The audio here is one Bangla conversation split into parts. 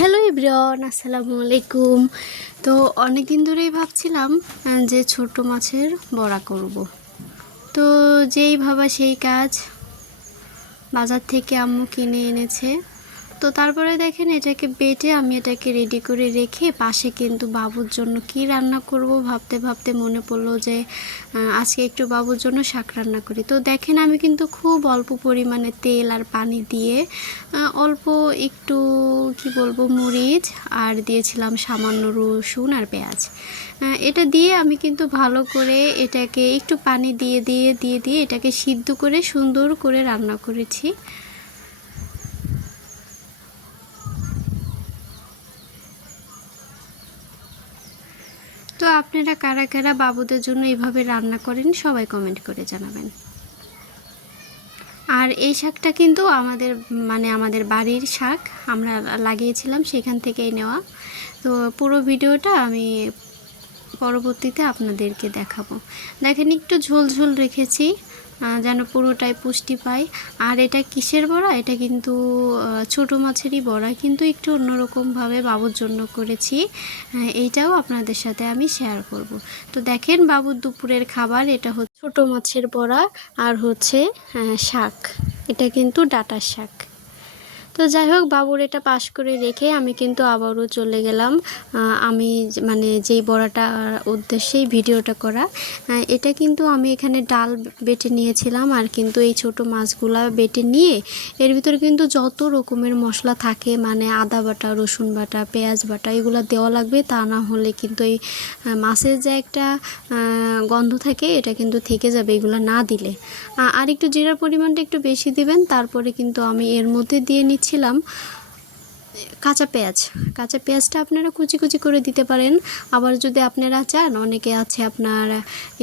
হ্যালো এভরিওয়ান, আসসালামু আলাইকুম। তো অনেক দিন ধরেই ভাবছিলাম যে ছোট মাছের বড়া করব। তো যেই ভাবা সেই কাজ, বাজার থেকে আম্মু কিনে এনেছে। তো তারপরে দেখেন এটাকে বেটে আমি এটাকে রেডি করে রেখে পাশে কিন্তু বাবুর জন্য কি রান্না করব ভাবতে ভাবতে মনে পড়লো যে আজকে একটু বাবুর জন্য শাক রান্না করি। তো দেখেন আমি কিন্তু খুব অল্প পরিমাণে তেল আর পানি দিয়ে অল্প একটু কি বলবো মরিচ আর দিয়েছিলাম সামান্য রসুন আর পেঁয়াজ। এটা দিয়ে আমি কিন্তু ভালো করে এটাকে একটু পানি দিয়ে এটাকে সিদ্ধ করে সুন্দর করে রান্না করেছি। তো আপনারা কারা কারা বাবুদের জন্য এভাবে রান্না করেন সবাই কমেন্ট করে জানাবেন। আর এই শাকটা কিন্তু আমাদের বাড়ির শাক, আমরা লাগিয়েছিলাম সেখান থেকেই নেওয়া। তো পুরো ভিডিওটা আমি পরবর্তীতে আপনাদেরকে দেখাবো। দেখেন একটু ঝোল ঝোল রেখেছি যেন পুরোটাই পুষ্টি পায়। আর এটা কিসের বড়া? এটা কিন্তু ছোট মাছেরই বড়া, কিন্তু একটু অন্যরকমভাবে বাবুর জন্য করেছি। এইটাও আপনাদের সাথে আমি শেয়ার করব। তো দেখেন বাবুর দুপুরের খাবার এটা হচ্ছে ছোট মাছের বড়া আর হচ্ছে শাক। এটা কিন্তু ডাঁটার শাক। তো যাই হোক, বাবুর এটা পাশ করে রেখে আমি কিন্তু আবারও চলে গেলাম আমি যেই বড়াটা উদ্দেশ্যেই ভিডিওটা করা। এটা কিন্তু আমি এখানে ডাল বেটে নিয়েছিলাম আর কিন্তু এই ছোট মাছগুলা বেটে নিয়ে এর ভিতরে কিন্তু যত রকমের মশলা থাকে, আদা বাটা, রসুন বাটা, পেঁয়াজ বাটা, এগুলো দেওয়া লাগবে। তা না হলে কিন্তু এই মাছের যে একটা গন্ধ থাকে এটা কিন্তু থেকে যাবে এগুলো না দিলে। আর একটু জিরার পরিমাণটা একটু বেশি দিবেন। তারপরে কিন্তু আমি এর মধ্যে দিয়ে নিচ্ছিলাম কাঁচা পেঁয়াজটা আপনারা কুচি কুচি করে দিতে পারেন। আবার যদি আপনারা চান, অনেকে আছে আপনার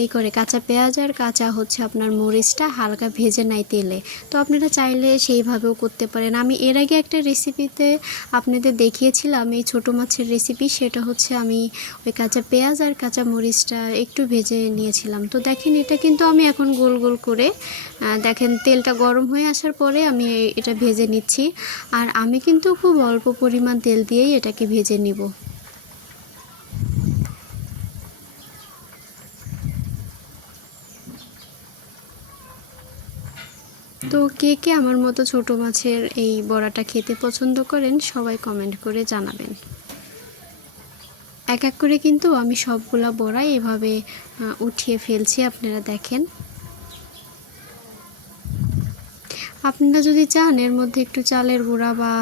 এই করে কাঁচা পেঁয়াজ আর কাঁচা হচ্ছে আপনার মরিচটা হালকা ভেজে নেয় তেলে। তো আপনারা চাইলে সেইভাবেও করতে পারেন। আমি এর আগে একটা রেসিপিতে আপনাদের দেখিয়েছিলাম এই ছোটো মাছের রেসিপি। সেটা হচ্ছে আমি ওই কাঁচা পেঁয়াজ আর কাঁচা মরিচটা একটু ভেজে নিয়েছিলাম। তো দেখেন এটা কিন্তু আমি এখন গোল গোল করে দেখেন তেলটা গরম হয়ে আসার পরে আমি এটা ভেজে নিচ্ছি। আর আমি কিন্তু খুব অল্প পরিমাণ তেল দিয়েই এটাকে ভেজে নিব। তো কে কে আমার মতো ছোট মাছের এই বড়াটা খেতে পছন্দ করেন সবাই কমেন্ট করে জানাবেন। এক এক করে কিন্তু আমি সবগুলা বড়াই এভাবে উঠিয়ে ফেলছি, আপনারা দেখেন। আপনারা যদি চান এর মধ্যে একটু চালের গুঁড়া বা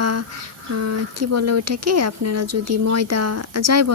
কি বলে ওইটাকে, আপনারা যদি ময়দা যাই বলেন